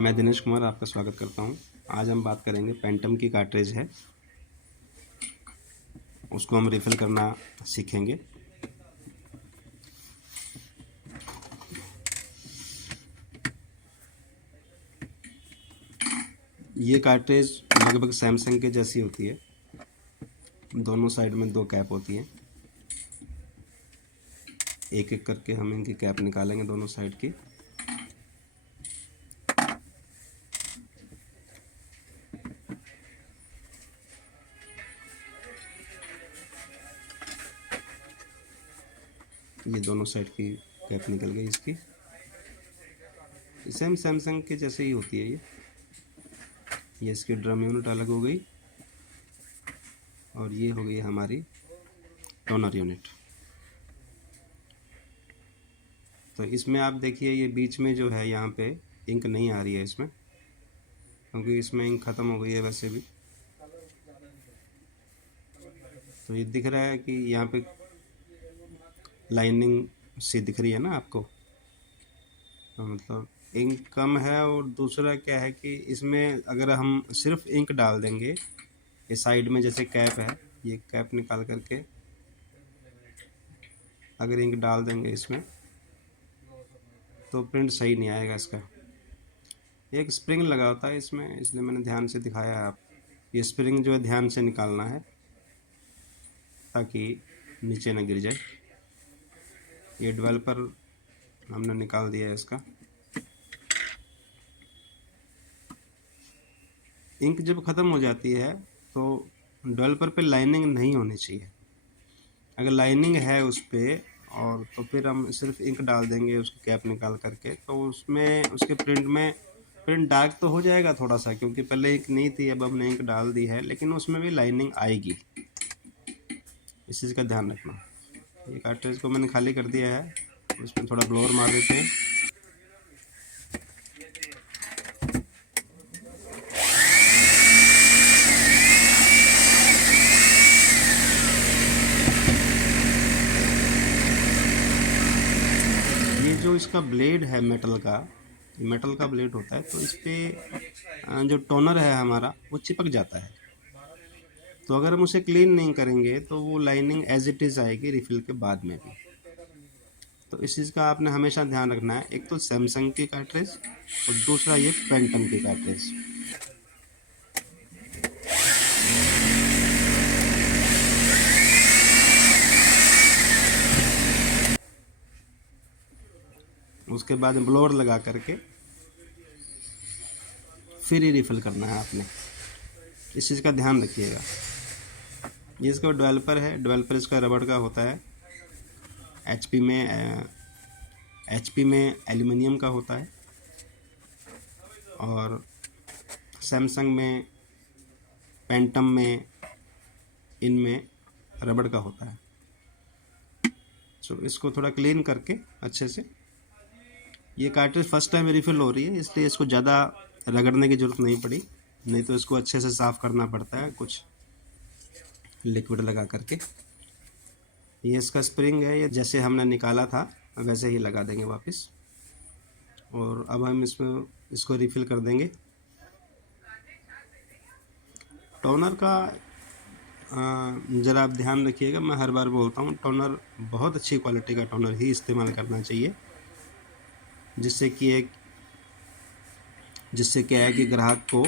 मैं दिनेश कुमार आपका स्वागत करता हूं। आज हम बात करेंगे पेंटम की कार्ट्रिज है, उसको हम रिफ़िल करना सीखेंगे। ये कार्ट्रिज लगभग सैमसंग के जैसी होती है। दोनों साइड में दो कैप होती हैं। एक एक करके हम इनकी कैप निकालेंगे दोनों साइड की। ये दोनों साइड की कैप निकल गई इसकी। सेम सैमसंग के जैसे ही होती है ये इसकी ड्रम यूनिट अलग हो गई और ये हो गई हमारी टोनर यूनिट। तो इसमें आप देखिए ये बीच में जो है यहाँ पे इंक नहीं आ रही है इसमें, क्योंकि इसमें इंक ख़त्म हो गई है वैसे भी। तो ये दिख रहा है कि यहाँ पे लाइनिंग सी दिख रही है ना आपको, तो मतलब इंक कम है। और दूसरा क्या है कि इसमें अगर हम सिर्फ इंक डाल देंगे, ये साइड में जैसे कैप है, ये कैप निकाल करके अगर इंक डाल देंगे इसमें तो प्रिंट सही नहीं आएगा इसका। एक स्प्रिंग लगा होता है इसमें, इसलिए मैंने ध्यान से दिखाया है। आप ये स्प्रिंग जो है ध्यान से निकालना है ताकि नीचे ना गिर जाए। ये डेवलपर हमने निकाल दिया है इसका। इंक जब ख़त्म हो जाती है तो डेवलपर पे लाइनिंग नहीं होनी चाहिए। अगर लाइनिंग है उस पर और तो फिर हम सिर्फ इंक डाल देंगे उसकी कैप निकाल करके, तो उसमें उसके प्रिंट डार्क तो हो जाएगा थोड़ा सा, क्योंकि पहले इंक नहीं थी, अब हमने इंक डाल दी है, लेकिन उसमें भी लाइनिंग आएगी। इस चीज़ का ध्यान रखना। ये कार्ट्रिज को मैंने खाली कर दिया है, उसमें थोड़ा ब्लोअर मार देते हैं। ये जो इसका ब्लेड है मेटल का ब्लेड होता है, तो इस पर जो टोनर है हमारा वो चिपक जाता है। तो अगर हम उसे क्लीन नहीं करेंगे तो वो लाइनिंग एज इट इज़ आएगी रिफ़िल के बाद में भी। तो इस चीज़ का आपने हमेशा ध्यान रखना है। एक तो सैमसंग की कार्ट्रिज और दूसरा ये पेंटम की कार्ट्रिज। उसके बाद ब्लोअर लगा करके फिर ही रिफ़िल करना है आपने। इस चीज़ का ध्यान रखिएगा। ये इसका डेवलपर है, डेवलपर इसका रबड़ का होता है। एचपी में एल्युमिनियम का होता है और सैमसंग में, पेंटम में, इनमें रबड़ का होता है। तो इसको थोड़ा क्लीन करके अच्छे से, ये कार्ट्रिज फर्स्ट टाइम रिफ़िल हो रही है इसलिए इसको ज़्यादा रगड़ने की ज़रूरत नहीं पड़ी, नहीं तो इसको अच्छे से साफ़ करना पड़ता है कुछ लिक्विड लगा करके। ये इसका स्प्रिंग है, ये जैसे हमने निकाला था वैसे ही लगा देंगे वापस। और अब हम इसको रिफ़िल कर देंगे। टोनर का ज़रा आप ध्यान रखिएगा, मैं हर बार बोलता हूँ टोनर बहुत अच्छी क्वालिटी का टोनर ही इस्तेमाल करना चाहिए, जिससे क्या है कि ग्राहक को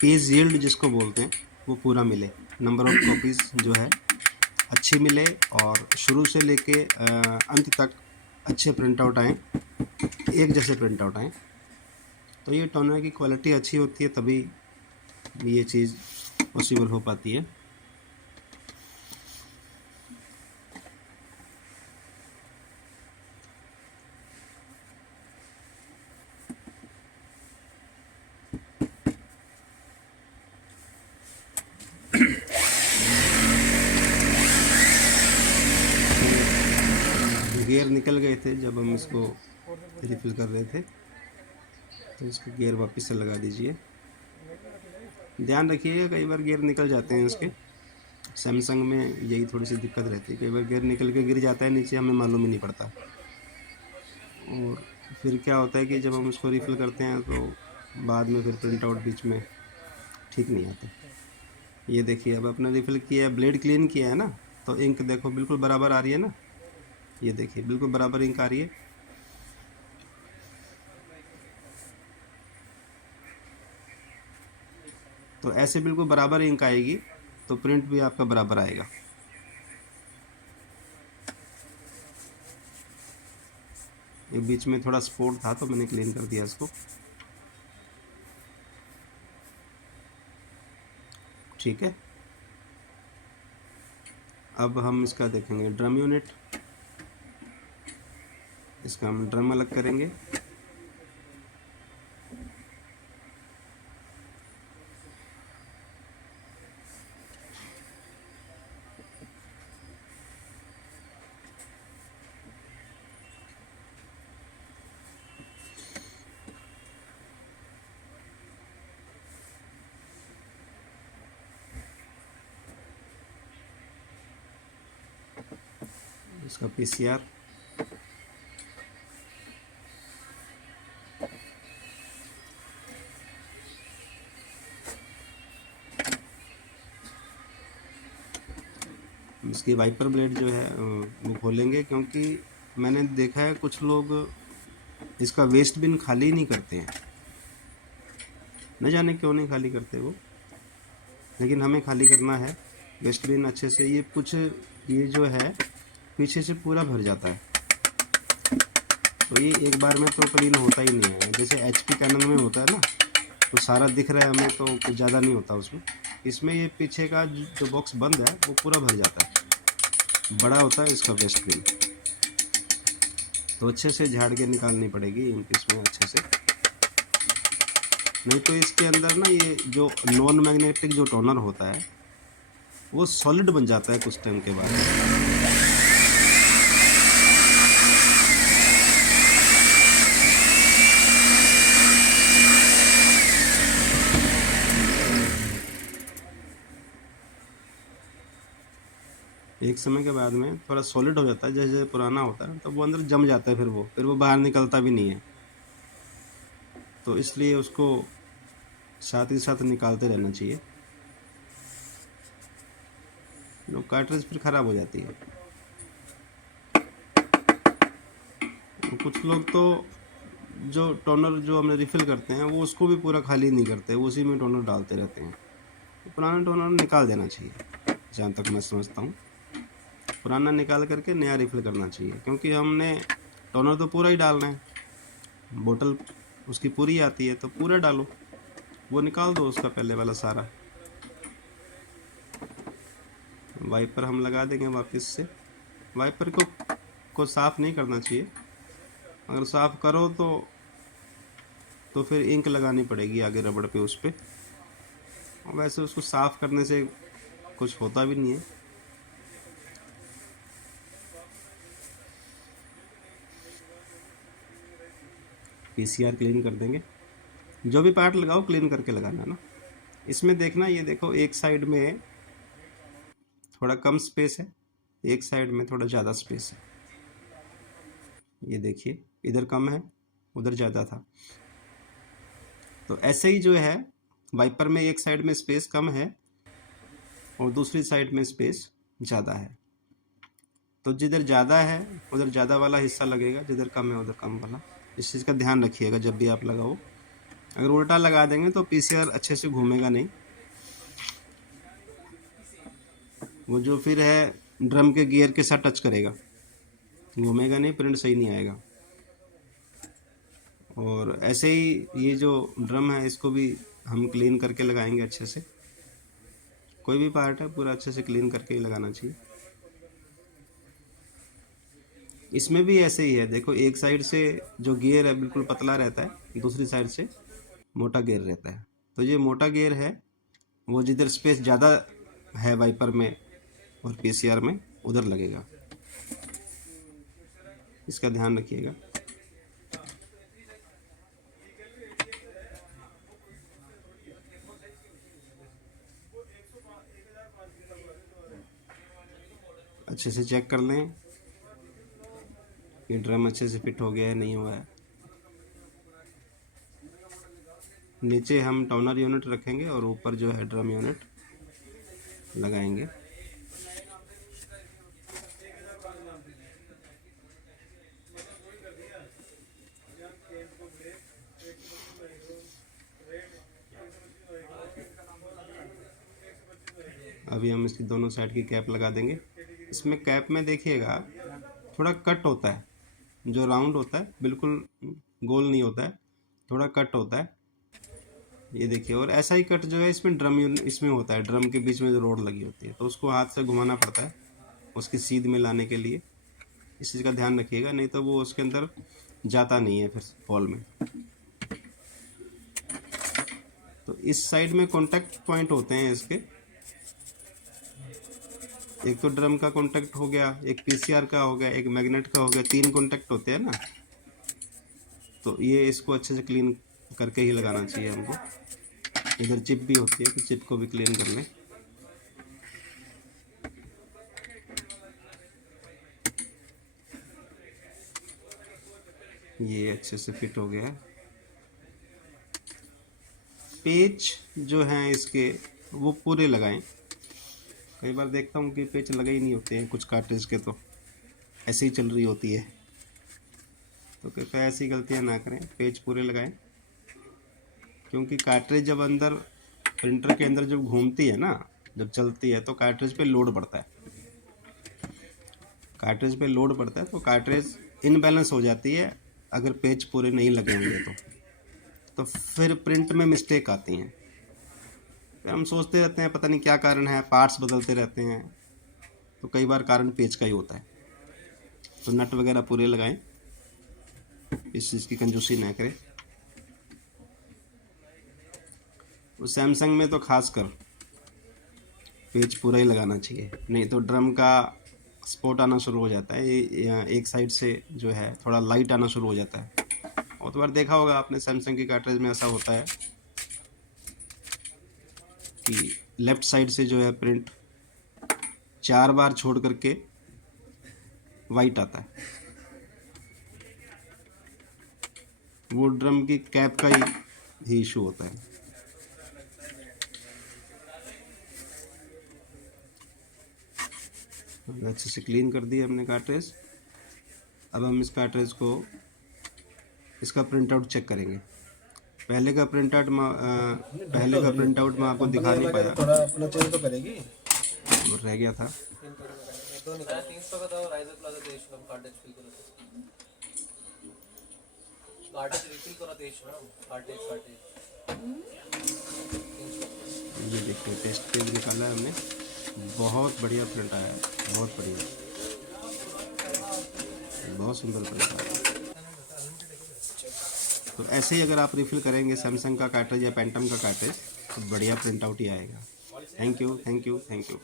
पेज यील्ड जिसको बोलते हैं वो पूरा मिले, नंबर ऑफ कॉपीज़ जो है अच्छी मिले और शुरू से लेके अंत तक अच्छे प्रिंट आउट आएँ, एक जैसे प्रिंट आउट आएँ। तो ये टोनर की क्वालिटी अच्छी होती है तभी ये चीज़ पॉसिबल हो पाती है। गियर निकल गए थे जब हम इसको रिफ़िल कर रहे थे, तो इसको गियर वापस से लगा दीजिए। ध्यान रखिएगा कई बार गियर निकल जाते हैं इसके। सैमसंग में यही थोड़ी सी दिक्कत रहती है, कई बार गियर निकल के गिर जाता है नीचे, हमें मालूम ही नहीं पड़ता। और फिर क्या होता है कि जब हम उसको रिफ़िल करते हैं तो बाद में फिर प्रिंट आउट बीच में ठीक नहीं आते। ये देखिए अब अपने रिफ़िल किया है, ब्लेड क्लीन किया है ना, तो इंक देखो बिल्कुल बराबर आ रही है ना। ये देखिए बिल्कुल बराबर इंक आ रही है। तो ऐसे बिल्कुल बराबर इंक आएगी तो प्रिंट भी आपका बराबर आएगा। ये बीच में थोड़ा स्पॉट था तो मैंने क्लीन कर दिया इसको। ठीक है, अब हम इसका देखेंगे ड्रम यूनिट। इसका हम ड्रम अलग करेंगे। इसका पीसीआर, इसकी वाइपर ब्लेड जो है वो खोलेंगे, क्योंकि मैंने देखा है कुछ लोग इसका वेस्ट बिन खाली नहीं करते हैं, न जाने क्यों नहीं खाली करते वो, लेकिन हमें खाली करना है वेस्ट बिन अच्छे से। ये कुछ ये जो है पीछे से पूरा भर जाता है, तो ये एक बार में तो क्लीन होता ही नहीं है। जैसे HP कैनन में होता है ना, तो सारा दिख रहा है हमें तो कुछ ज़्यादा नहीं होता उसमें। इसमें ये पीछे का जो बॉक्स बंद है वो पूरा भर जाता है, बड़ा होता है इसका वेस्ट बिन। तो अच्छे से झाड़ के निकालनी पड़ेगी इंक इसमें अच्छे से, नहीं तो इसके अंदर ना ये जो नॉन मैग्नेटिक जो टोनर होता है वो सॉलिड बन जाता है कुछ टाइम के बाद। एक समय के बाद में थोड़ा सॉलिड हो जाता है, जैसे जैसे पुराना होता है तो वो अंदर जम जाता है, फिर वो बाहर निकलता भी नहीं है। तो इसलिए उसको साथ ही साथ निकालते रहना चाहिए, तो कार्ट्रिज फिर ख़राब हो जाती है। तो कुछ लोग तो जो टोनर जो हमने रिफ़िल करते हैं वो उसको भी पूरा खाली नहीं करते, उसी में टोनर डालते रहते हैं। तो पुराना टोनर निकाल देना चाहिए, जहाँ तक मैं समझता हूँ। पुराना निकाल करके नया रिफ़िल करना चाहिए, क्योंकि हमने टोनर तो पूरा ही डालना है, बोतल उसकी पूरी आती है तो पूरा डालो, वो निकाल दो उसका पहले वाला सारा। वाइपर हम लगा देंगे वापस से। वाइपर को साफ़ नहीं करना चाहिए, अगर साफ़ करो तो फिर इंक लगानी पड़ेगी आगे रबड़ पे उस पर। और वैसे उसको साफ़ करने से कुछ होता भी नहीं है। पीसीआर क्लीन कर देंगे, जो भी पार्ट लगाओ क्लीन करके लगाना ना। इसमें देखना, ये देखो एक साइड में थोड़ा कम स्पेस है, एक साइड में थोड़ा ज़्यादा स्पेस है। ये देखिए इधर कम है, उधर ज़्यादा था। तो ऐसे ही जो है वाइपर में एक साइड में स्पेस कम है और दूसरी साइड में स्पेस ज़्यादा है। तो जिधर ज़्यादा है उधर ज़्यादा वाला हिस्सा लगेगा, जिधर कम है उधर कम वाला। इस चीज़ का ध्यान रखिएगा जब भी आप लगाओ। अगर उल्टा लगा देंगे तो पीसीआर अच्छे से घूमेगा नहीं, वो जो फिर है ड्रम के गियर के साथ टच करेगा, घूमेगा नहीं, प्रिंट सही नहीं आएगा। और ऐसे ही ये जो ड्रम है इसको भी हम क्लीन करके लगाएंगे अच्छे से। कोई भी पार्ट है पूरा अच्छे से क्लीन करके ही लगाना चाहिए। इसमें भी ऐसे ही है, देखो एक साइड से जो गियर है बिल्कुल पतला रहता है, दूसरी साइड से मोटा गियर रहता है। तो ये मोटा गियर है वो जिधर स्पेस ज़्यादा है वाइपर में और पीसीआर में उधर लगेगा, इसका ध्यान रखिएगा। अच्छे से चेक कर लें कि ड्रम अच्छे से फिट हो गया है नहीं हुआ है। नीचे हम टोनर यूनिट रखेंगे और ऊपर जो है ड्रम यूनिट लगाएंगे। अभी हम इसकी दोनों साइड की कैप लगा देंगे। इसमें कैप में देखिएगा थोड़ा कट होता है, जो राउंड होता है बिल्कुल गोल नहीं होता है, थोड़ा कट होता है, ये देखिए। और ऐसा ही कट जो है इसमें होता है, ड्रम के बीच में जो रोड लगी होती है, तो उसको हाथ से घुमाना पड़ता है उसकी सीध में लाने के लिए। इस चीज़ का ध्यान रखिएगा, नहीं तो वो उसके अंदर जाता नहीं है फिर हॉल में। तो इस साइड में कॉन्टैक्ट पॉइंट होते हैं इसके, एक तो ड्रम का कॉन्टैक्ट हो गया, एक पीसीआर का हो गया, एक मैग्नेट का हो गया, 3 कॉन्टैक्ट होते हैं ना। तो ये इसको अच्छे से क्लीन करके ही लगाना चाहिए हमको। इधर चिप भी होती है तो चिप को भी क्लीन कर लें। ये अच्छे से फिट हो गया। पेच जो हैं इसके वो पूरे लगाएं। कई बार देखता हूँ कि पेच लगे ही नहीं होते हैं कुछ कार्ट्रिज के, तो ऐसे ही चल रही होती है। तो कृपया ऐसी गलतियाँ ना करें, पेच पूरे लगाएं। क्योंकि कार्ट्रिज जब अंदर प्रिंटर के अंदर जब घूमती है ना, जब चलती है, तो कार्ट्रिज पे लोड पड़ता है। कार्ट्रिज पे लोड पड़ता है तो कार्ट्रिज इनबैलेंस हो जाती है अगर पेच पूरे नहीं लगे होंगे तो फिर प्रिंट में मिस्टेक आती हैं। फिर हम सोचते रहते हैं पता नहीं क्या कारण है, पार्ट्स बदलते रहते हैं, तो कई बार कारण पेच का ही होता है। तो नट वगैरह पूरे लगाएं, इस चीज़ की कंजूसी ना करें। और सैमसंग में तो खासकर पेच पूरा ही लगाना चाहिए, नहीं तो ड्रम का स्पॉट आना शुरू हो जाता है। ये एक साइड से जो है थोड़ा लाइट आना शुरू हो जाता है। और तो बार देखा होगा आपने सैमसंग की कार्ट्रिज में ऐसा होता है कि लेफ़्ट साइड से जो है प्रिंट 4 बार छोड़ करके वाइट आता है। वो ड्रम की कैप का ही इशू होता है। अच्छे से क्लीन कर दिया हमने कार्ट्रिज। अब हम इस कार्ट्रिज को इसका प्रिंट आउट चेक करेंगे। पहले का प्रिंट आउट मैं आपको दिखा नहीं पाया, थोड़ा अपना चेंज तो करेगी, वो रह गया था। ये देखिए टेस्ट पेज निकाला है हमने, बहुत बढ़िया प्रिंट आया है, बहुत बढ़िया, बहुत सुंदर प्रिंट आया। तो ऐसे ही अगर आप रिफ़िल करेंगे सैमसंग का कार्ट्रिज या पेंटम का कार्ट्रिज तो बढ़िया प्रिंट आउट ही आएगा। Thank you, thank you, thank you.